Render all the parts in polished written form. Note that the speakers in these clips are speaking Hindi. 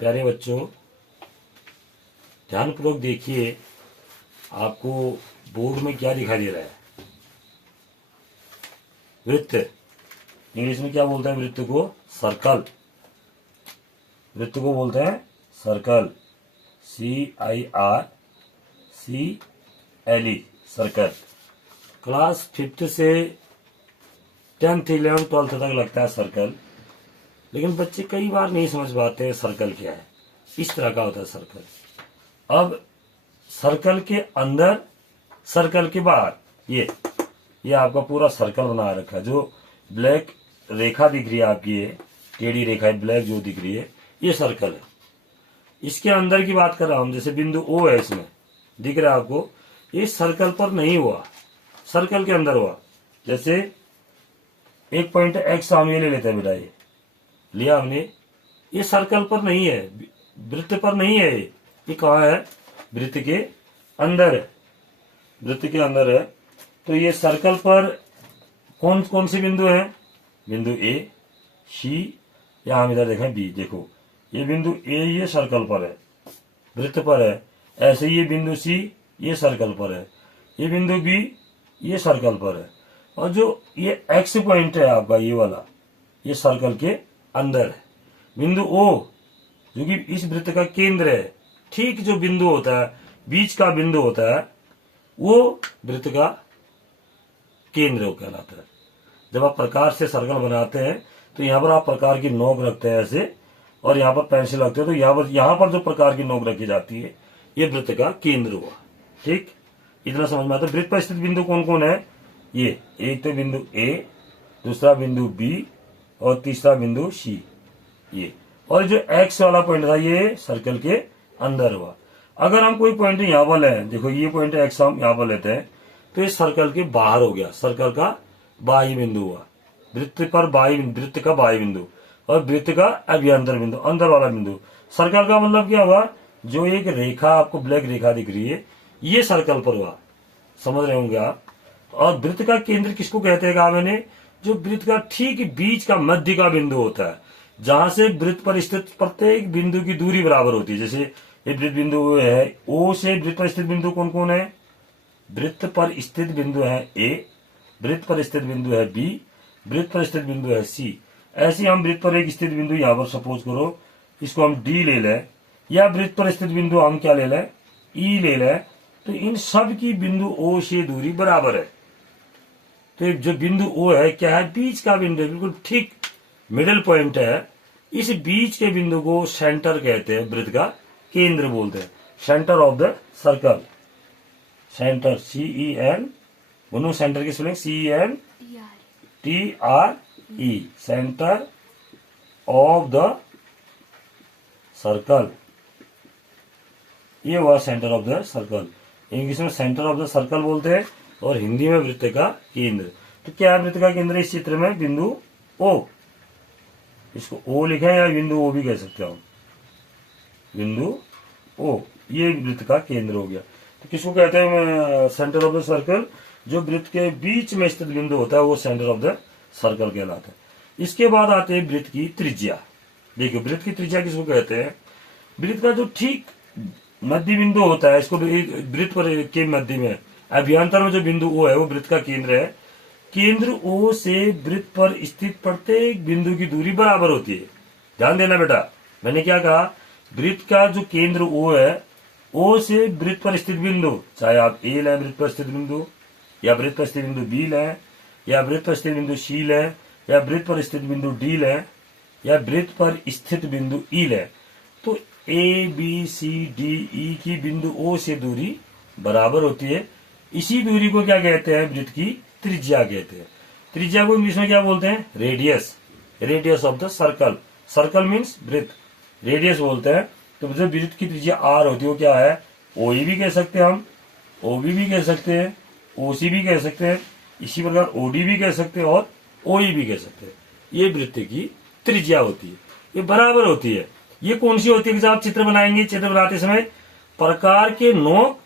प्यारे बच्चों, ध्यानपूर्वक देखिए, आपको बोर्ड में क्या दिखाई दे रहा है? वृत्त। इंग्लिश में क्या बोलते हैं वृत्त को? सर्कल। वृत्त को बोलते हैं circle. CIRCLE, circle. Class 5th से 10th 11th 12th तक लगता है सर्कल, लेकिन बच्चे कई बार नहीं समझ पाते हैं सर्कल क्या है। इस तरह का होता है सर्कल। अब सर्कल के अंदर, सर्कल के बाहर, ये आपका पूरा सर्कल बना रखा है। जो ब्लैक रेखा दिख रही है आपकी, ये टेढ़ी रेखा है, ब्लैक जो दिख रही है, ये सर्कल है। इसके अंदर की बात कर रहा हूं, जैसे बिंदु O है, इसमें दिख रहा है आपको, ये सर्कल पर नहीं हुआ, सर्कल के अंदर हुआ। जैसे एक पॉइंट X हम ये ले लेते हैं बेटा, ये लिया हमने, ये सर्कल पर नहीं है, वृत्त पर नहीं है, ये कहाँ है? वृत्त के अंदर है, वृत्त के अंदर है। तो ये सर्कल पर कौन कौन से बिंदु हैं? बिंदु A, C, या हम इधर देखें B। देखो ये बिंदु A ये सर्कल पर है, वृत्त पर है। ऐसे ये बिंदु C ये सर्कल पर है, ये बिंदु B ये सर्कल पर है। और जो ये X पॉइंट है आपका, ये वाला, ये सर्कल के अंदर है। बिंदु O जो कि इस वृत्त का केंद्र है, ठीक जो बिंदु होता है, बीच का बिंदु होता है, वो वृत्त का केंद्र कहलाता है। जब आप प्रकार से सर्कल बनाते हैं तो यहाँ पर आप प्रकार की नोक रखते हैं ऐसे, और यहाँ पर पेंसिल रखते हैं, तो यहाँ पर जो प्रकार की नोक रखी जाती है, ये वृत्त का केंद्र हुआ। ठीक, इतना समझ में आता है। वृत्त पर स्थित बिंदु कौन कौन है? ये एक तो बिंदु A, दूसरा बिंदु B और तीसरा बिंदु C। ये और जो X वाला पॉइंट था, ये सर्कल के अंदर हुआ। अगर हम कोई पॉइंट यहाँ पर लें, देखो ये पॉइंट X हम यहाँ पर लेते हैं, तो ये सर्कल के बाहर हो गया, सर्कल का बाह्य बिंदु हुआ। वृत्त पर वृत्त का बाह्य बिंदु और वृत्त का अभ्यंतर बिंदु, अंदर वाला बिंदु। सर्कल का मतलब क्या हुआ? जो एक रेखा आपको ब्लैक रेखा दिख रही है, ये सर्कल पर हुआ। समझ रहे होंगे आप। और वृत्त का केंद्र किसको कहते हैं? कहा मैंने, जो वृत्त का ठीक बीच का मध्य का बिंदु होता है, जहां से वृत्त पर स्थित प्रत्येक बिंदु की दूरी बराबर होती है। जैसे ये वृत्त बिंदु है, O से वृत्त पर स्थित बिंदु कौन कौन है? वृत्त पर स्थित बिंदु है A, वृत्त पर स्थित बिंदु है B, वृत्त पर स्थित बिंदु है C। ऐसे हम वृत्त पर एक स्थित बिंदु यहाँ पर सपोज करो, इसको हम D ले लें, या वृत्त पर स्थित बिंदु हम क्या ले लें? E ले लें। तो इन सब की बिंदु O से दूरी बराबर है। तो जो बिंदु O है क्या है? बीच का बिंदु, बिल्कुल ठीक मिडिल पॉइंट है। इस बीच के बिंदु को सेंटर कहते हैं, वृत्त का केंद्र बोलते हैं, centre of the circle. Centre, CEN, दोनों सेंटर की spelling CENTRE, centre of the circle. ये हुआ centre of the circle. English में सेंटर ऑफ द सर्कल बोलते हैं और हिंदी में वृत्त का केंद्र। तो क्या है वृत्त का केंद्र इस चित्र में? बिंदु O। इसको O लिखे या बिंदु O भी कह सकते हो, बिंदु O, ये वृत्त का केंद्र हो गया। तो किसको कहते हैं? Centre of the circle. जो वृत्त के बीच में स्थित बिंदु होता है वो सेंटर ऑफ द सर्कल कहलाता है। इसके बाद आते हैं वृत्त की त्रिज्या। देखिए वृत्त की त्रिज्या किसको कहते हैं? वृत्त का जो ठीक मध्य बिंदु होता है, इसको वृत्त पर के मध्य में अभ्यंतर में जो बिंदु O है वो वृत्त का केंद्र है। केंद्र O से वृत्त पर स्थित प्रत्येक बिंदु की दूरी बराबर होती है। ध्यान देना बेटा, मैंने क्या कहा? वृत्त का जो केंद्र O है, O से वृत्त पर स्थित बिंदु, चाहे आप A लें वृत्त पर स्थित बिंदु, या वृत्त पर स्थित बिंदु B लें, या वृत्त पर स्थित बिंदु C लें, या वृत्त पर स्थित बिंदु D लें, या वृत्त पर स्थित बिंदु E लें, तो A, B, C, D, E की बिंदु O से दूरी बराबर होती है। इसी दूरी को क्या कहते हैं? वृत्त की त्रिज्या कहते हैं। त्रिज्या को इंग्लिश में क्या बोलते हैं? Radius, radius of the circle. Circle means वृत्त, रेडियस बोलते हैं। तो जो वृत्त की त्रिज्या R होती है वो क्या है? OE भी कह सकते हैं हम, OB भी कह सकते हैं, OC भी कह सकते हैं, इसी प्रकार OD भी कह सकते हैं और OE भी कह सकते हैं। ये वृत्त की त्रिज्या होती है, ये बराबर होती है। ये कौन सी होती है? जब आप चित्र बनाएंगे, चित्र बनाते समय प्रकार के नोक,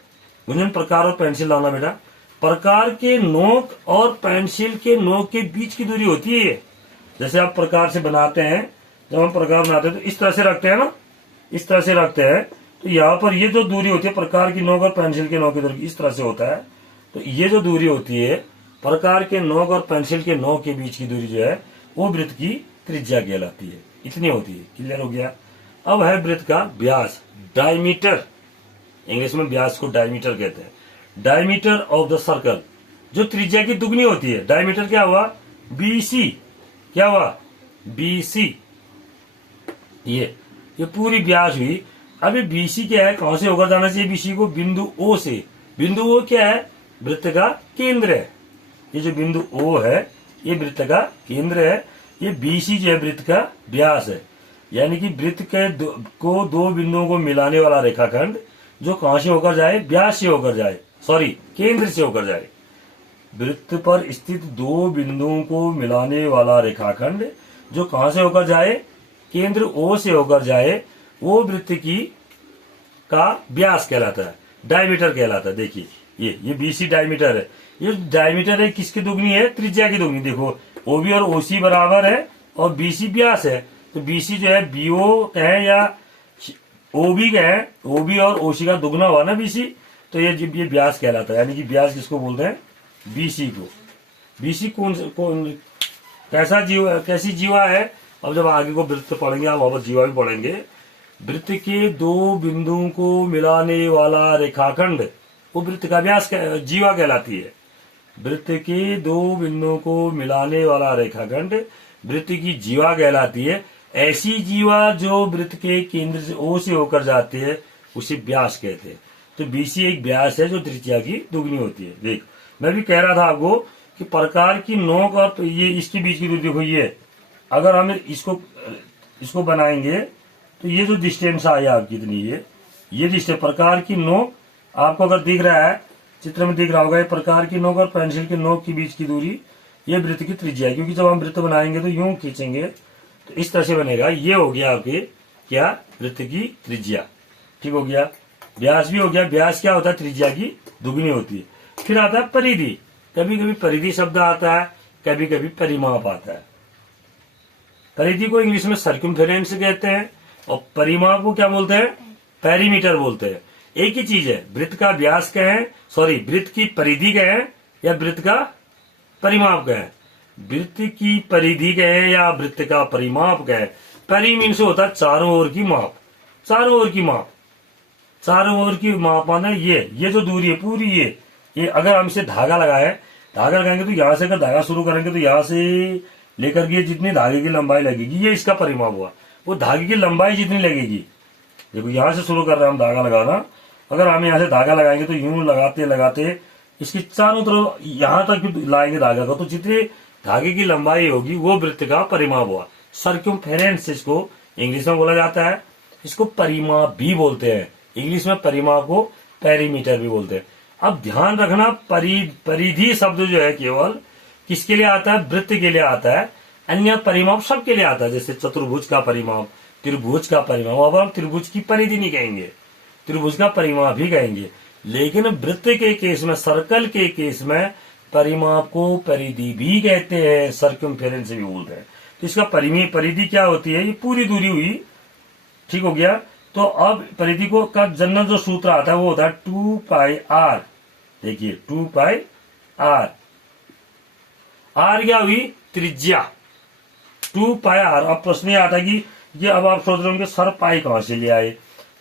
गुंजन प्रकार और पेंसिल लाना बेटा, प्रकार के नोक और पेंसिल के नोक के बीच की दूरी होती है। जैसे आप प्रकार से बनाते हैं, जब हम प्रकार बनाते हैं तो इस तरह से रखते हैं ना, इस तरह से रखते हैं तो यहाँ पर ये जो दूरी होती है प्रकार की नोक और पेंसिल के नोक की दूरी इस तरह से होता है। तो ये जो दूरी होती है प्रकार के नोक और पेंसिल के नोक के बीच की दूरी जो है वो वृत्त की त्रिज्या कहलाती है, इतनी होती है। क्लियर हो गया। अब है वृत्त का व्यास, डायमीटर। इंग्लिश में व्यास को डायमीटर कहते हैं। डायमीटर ऑफ द सर्कल, जो त्रिज्या की दुगनी होती है। डायमीटर क्या हुआ? BC। क्या हुआ? BC। ये पूरी व्यास हुई। अभी BC क्या है? कहां से होकर जाना चाहिए BC को? बिंदु O से। बिंदु O क्या है? वृत्त का केंद्र है। ये जो बिंदु O है ये वृत्त का केंद्र है। ये BC जो है वृत्त का व्यास है। यानी कि वृत्त के को दो बिंदुओं को मिलाने वाला रेखाखंड जो कहां से होकर जाए? व्यास से होकर जाए, सॉरी केंद्र से होकर जाए। वृत्त पर स्थित दो बिंदुओं को मिलाने वाला रेखाखंड जो कहां से होकर जाए? केंद्र O से होकर जाए, वो वृत्त की का व्यास कहलाता है, डायमीटर कहलाता है। देखिए ये BC डायमीटर है। ये डायमीटर है किसकी दुगनी है? त्रिज्या की दुगनी। देखो OB और OC बराबर है और BC व्यास है। तो BC जो है BO कहें या OB कहें, OB और OC का दुगना हुआ ना BC, तो ये व्यास कहलाता है। यानी कि व्यास किसको बोलते हैं? BC को। BC कौन कैसी जीवा है? अब जब आगे को वृत्त पढ़ेंगे आप वहां पर जीवा भी पढ़ेंगे। वृत्त के दो बिंदुओं को मिलाने वाला रेखाखंड वो वृत्त का व्यास जीवा कहलाती है। वृत्त के दो बिंदुओं को मिलाने वाला रेखाखंड वृत्त की जीवा कहलाती है। ऐसी जीवा जो वृत्त के केंद्र से O से होकर जाती है उसे व्यास कहते हैं। तो BC एक व्यास है जो त्रिज्या की दुगनी होती है। देख मैं भी कह रहा था आपको कि प्रकार की नोक और ये इसके बीच की दूरी देखो। ये अगर हम इसको बनाएंगे तो ये जो डिस्टेंस आई आपकी इतनी ये डिस्टेंस प्रकार की नोक आपको अगर दिख रहा है, चित्र में दिख रहा होगा, ये प्रकार की नोक और पेंसिल के नोक के बीच की दूरी ये वृत्त की त्रिज्या है। क्योंकि जब हम वृत्त बनाएंगे तो यूं खींचेंगे तो इस तरह से बनेगा। ये हो गया आपके क्या? वृत्त की त्रिज्या। ठीक हो गया। व्यास भी हो गया। व्यास क्या होता है? त्रिज्या की दुगनी होती है। फिर आता है परिधि। कभी कभी परिधि शब्द आता है, कभी कभी परिमाप आता है। परिधि को इंग्लिश में सर्कमफेरेंस कहते हैं और परिमाप को क्या बोलते हैं? पेरीमीटर बोलते हैं। एक ही चीज है। वृत्त का व्यास कहें, सॉरी वृत्त की परिधि कहें या वृत्त का परिमाप कहें। वृत्त की परिधि कहें या वृत्त का परिमाप कहें। परि मीन से होता है चारों ओर की माप। चारों ओर की माप, चारों ओर की माप माने ये जो दूरी है पूरी ये अगर हम इसे धागा लगाएंगे तो यहाँ से अगर धागा शुरू करेंगे तो यहाँ से लेकर के जितनी धागे की लंबाई लगेगी ये इसका परिमाप हुआ। वो धागे की लंबाई जितनी लगेगी, देखो यहाँ से शुरू कर रहे हैं हम धागा लगाना, अगर हम यहाँ से धागा लगाएंगे तो यूं लगाते लगाते इसकी चारों तरफ यहाँ तक लाएंगे धागा को, तो जितनी धागे की लंबाई होगी वो वृत्त का परिमाप हुआ। सर्कमफेरेंस इसको इंग्लिश में बोला जाता है। इसको परिमाप भी बोलते हैं। इंग्लिश में परिमाप को पेरीमीटर भी बोलते हैं। अब ध्यान रखना परिधि शब्द जो है केवल किसके लिए आता है? वृत्त के लिए आता है। अन्य परिमाप सबके लिए आता है, जैसे चतुर्भुज का परिमाप, त्रिभुज का परिमाप। अब हम त्रिभुज की परिधि नहीं कहेंगे, त्रिभुज का परिमाप ही कहेंगे। लेकिन वृत्त के केस में, सर्कल के केस में परिमाप को परिधि भी कहते हैं, सर्कमफेरेंस भी बोलते हैं। तो इसका परिधि क्या होती है? ये पूरी दूरी हुई। ठीक हो गया। तो अब परिधि को का जनरल जो सूत्र आता है वो होता है 2πr। देखिए 2πr। r क्या हुई? त्रिज्या 2πr। अब प्रश्न ये आता है कि ये अब आप सोच रहे होंगे सर पाई कहां से ले आए?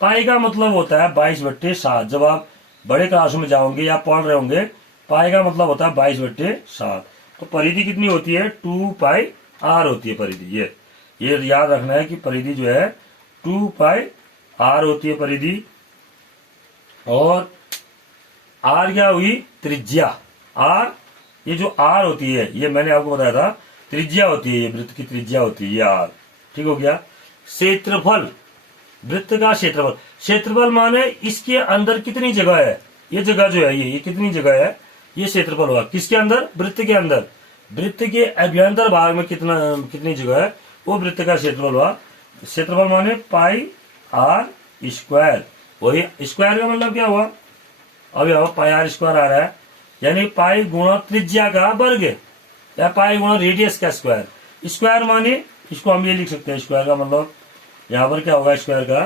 पाई का मतलब होता है 22/7। जब आप बड़े क्लास में जाओगे या पढ़ रहे होंगे, पाई का मतलब होता है 22/7। तो परिधि कितनी होती है? 2πr होती है परिधि। ये याद रखना है कि परिधि जो है 2πr होती है परिधि। और r क्या हुई? त्रिज्या। r, ये जो r होती है ये मैंने आपको बताया था त्रिज्या होती है, ये वृत्त की त्रिज्या होती है ये r। ठीक हो गया। क्षेत्रफल, वृत्त का क्षेत्रफल। क्षेत्रफल माने इसके अंदर कितनी जगह है? ये जगह जो है ये कितनी जगह है? ये क्षेत्रफल हुआ। किसके अंदर? वृत्त के अंदर। वृत्त के अभ्यंतर भाग में कितनी जगह है वो वृत्त का क्षेत्रफल हुआ। क्षेत्रफल माने πr²। वही स्क्वायर का मतलब क्या हुआ? अब यहाँ πr² आ रहा है, यानी पाई गुणा त्रिज्या का वर्ग या पाई गुणा रेडियस का स्क्वायर। स्क्वायर माने इसको हम ये लिख सकते हैं, स्क्वायर का मतलब यहाँ पर क्या होगा? स्क्वायर का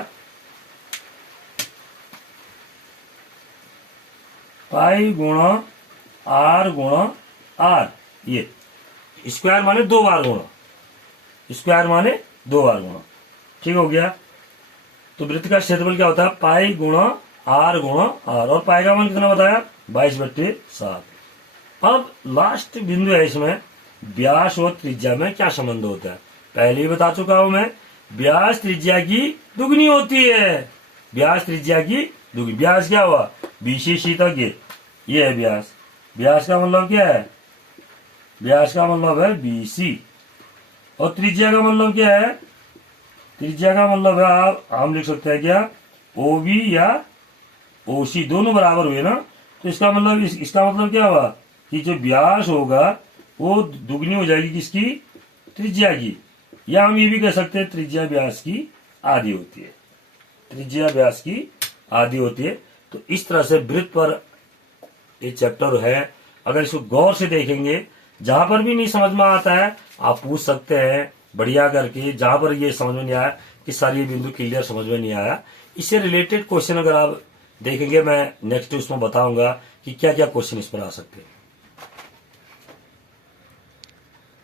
पाई गुणा आर गुणा आर, ये स्क्वायर माने 2 बार गुणा, स्क्वायर माने 2 बार गुणा, ठीक हो गया। तो वृत्त का क्षेत्रफल क्या होता है, पाई गुणा आर गुणा आर, और पाई का मान कितना बताया, 22/7। अब लास्ट बिंदु है इसमें, व्यास और त्रिज्या में क्या संबंध होता है। पहले ही बता चुका हूं मैं, व्यास त्रिज्या की दुगनी होती है, व्यास त्रिज्या की दुगनी। व्यास क्या हुआ, BC तक ये है व्यास, व्यास का मतलब क्या है, व्यास का मतलब है BC, और त्रिज्या का मतलब क्या है, त्रिज्या का मतलब है आप हम लिख सकते हैं क्या, OB या OC, दोनों बराबर हुए ना, तो इसका मतलब इसका मतलब क्या हुआ कि जो व्यास होगा वो दुगनी हो जाएगी किसकी, त्रिज्या की, या हम ये भी कह सकते हैं त्रिज्या व्यास की आधी होती है, त्रिज्या व्यास की आधी होती है। तो इस तरह से वृत्त पर ये चैप्टर है, अगर इसको गौर से देखेंगे, जहां पर भी नहीं समझ में आता है आप पूछ सकते हैं बढ़िया करके, जहां पर ये समझ में नहीं आया कि सारी बिंदु क्लियर समझ में नहीं आया, इससे रिलेटेड क्वेश्चन अगर आप देखेंगे, मैं नेक्स्ट उसमें बताऊंगा कि क्या क्या क्वेश्चन इस पर आ सकते हैं।